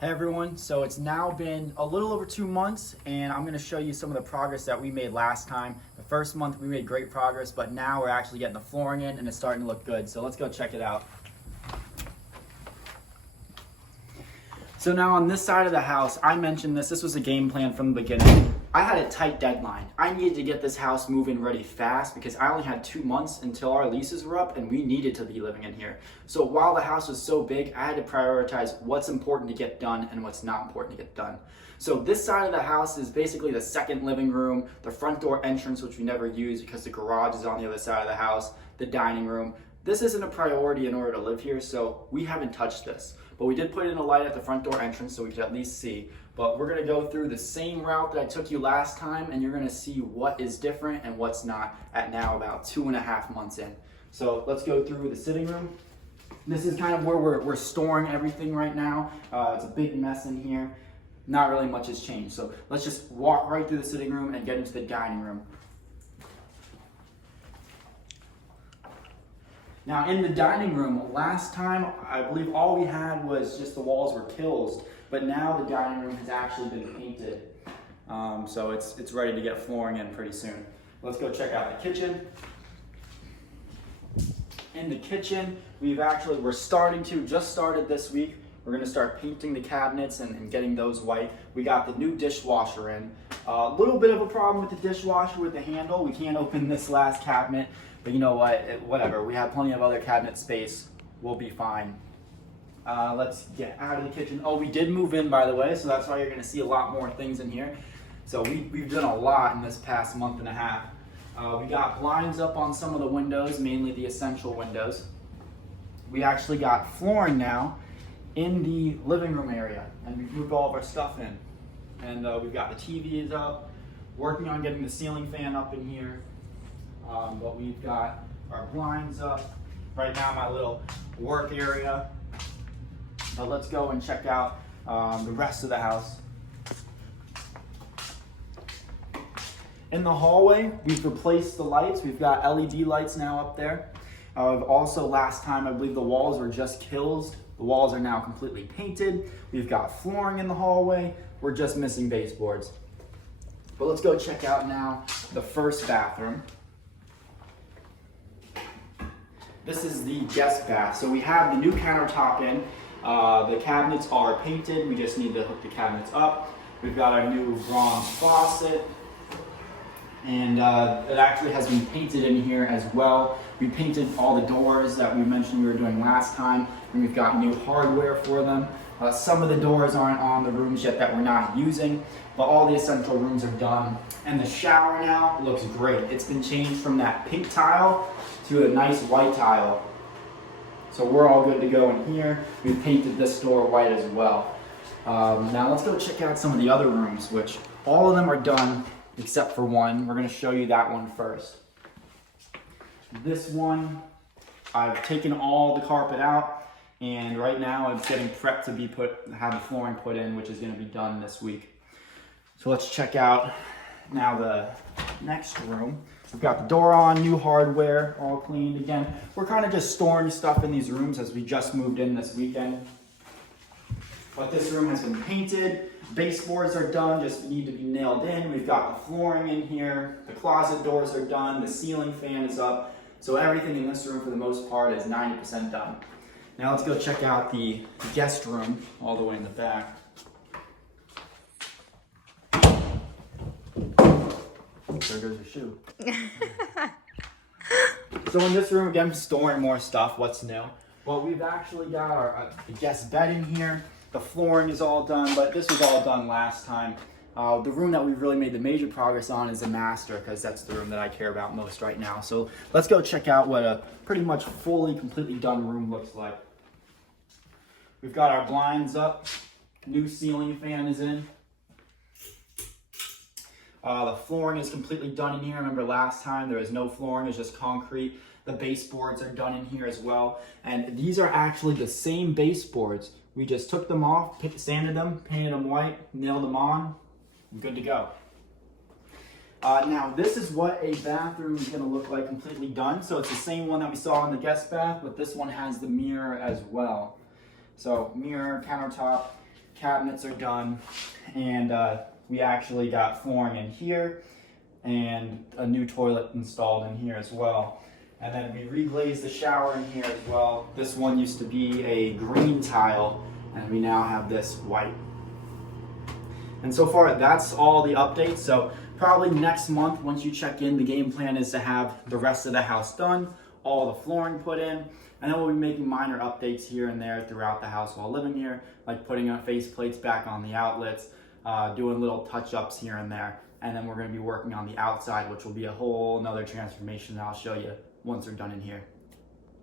Hey everyone, so it's now been a little over 2 months and I'm going to show you some of the progress that we made last time. The first month we made great progress, but now we're actually getting the flooring in and it's starting to look good. So let's go check it out. So now on this side of the house, I mentioned this was a game plan from the beginning. I had a tight deadline. I needed to get this house moving ready fast because I only had 2 months until our leases were up and we needed to be living in here. So while the house was so big, I had to prioritize what's important to get done and what's not important to get done. So this side of the house is basically the second living room, the front door entrance, which we never use because the garage is on the other side of the house, the dining room. This isn't a priority in order to live here, so we haven't touched this. But we did put in a light at the front door entrance so we could at least see. But we're gonna go through the same route that I took you last time and you're gonna see what is different and what's not at now about 2.5 months in. So let's go through the sitting room. This is kind of where we're storing everything right now. It's a big mess in here. Not really much has changed. So let's just walk right through the sitting room and get into the dining room. Now in the dining room, last time, I believe all we had was just the walls were kills, but now the dining room has actually been painted. So it's ready to get flooring in pretty soon. Let's go check out the kitchen. In the kitchen, we're just started this week. We're gonna start painting the cabinets and getting those white. We got the new dishwasher in. A little bit of a problem with the dishwasher with the handle. We can't open this last cabinet. But you know what, whatever, we have plenty of other cabinet space, we'll be fine. Let's get out of the kitchen. Oh, we did move in, by the way, so that's why you're gonna see a lot more things in here. So we've done a lot in this past month and a half. We got blinds up on some of the windows, mainly the essential windows. We actually got flooring now in the living room area, and we've moved all of our stuff in. And we've got the TVs up, working on getting the ceiling fan up in here. But we've got our blinds up. Right now, my little work area. But let's go and check out the rest of the house. In the hallway, we've replaced the lights. We've got LED lights now up there. Also, last time, I believe the walls were just kills. The walls are now completely painted. We've got flooring in the hallway. We're just missing baseboards. But let's go check out now the first bathroom. This is the guest bath. So we have the new countertop in. The cabinets are painted. We just need to hook the cabinets up. We've got our new bronze faucet. And it actually has been painted in here as well. We painted all the doors that we mentioned we were doing last time. And we've got new hardware for them. Some of the doors aren't on the rooms yet that we're not using. But all the essential rooms are done. And the shower now looks great. It's been changed from that pink tile to a nice white tile. So we're all good to go in here. We've painted this door white as well. Now let's go check out some of the other rooms, which all of them are done except for one. We're gonna show you that one first. This one, I've taken all the carpet out and right now it's getting prepped to have the flooring put in, which is gonna be done this week. So let's check out now the next room. We've got the door on, new hardware, all cleaned again. We're kind of just storing stuff in these rooms as we just moved in this weekend. But this room has been painted. Baseboards are done, just need to be nailed in. We've got the flooring in here. The closet doors are done. The ceiling fan is up. So everything in this room for the most part is 90% done. Now let's go check out the guest room all the way in the back. There goes your shoe. So in this room, again, storing more stuff. What's new? Well, we've actually got our guest bed in here. The flooring is all done, but this was all done last time. The room that we've really made the major progress on is the master, because that's the room that I care about most right now. So let's go check out what a pretty much fully, completely done room looks like. We've got our blinds up. New ceiling fan is in. The flooring is completely done in here. Remember last time there was no flooring, it was just concrete. The baseboards are done in here as well. And these are actually the same baseboards. We just took them off, sanded them, painted them white, nailed them on, good to go. Now this is what a bathroom is gonna look like completely done. So it's the same one that we saw in the guest bath, but this one has the mirror as well. So mirror, countertop, cabinets are done, and we actually got flooring in here and a new toilet installed in here as well. And then we reglazed the shower in here as well. This one used to be a green tile, and we now have this white. And so far, that's all the updates. So probably next month, once you check in, the game plan is to have the rest of the house done, all the flooring put in, and then we'll be making minor updates here and there throughout the house while living here, like putting face plates back on the outlets, doing little touch-ups here and there. And then we're gonna be working on the outside, which will be a whole nother transformation that I'll show you once we're done in here.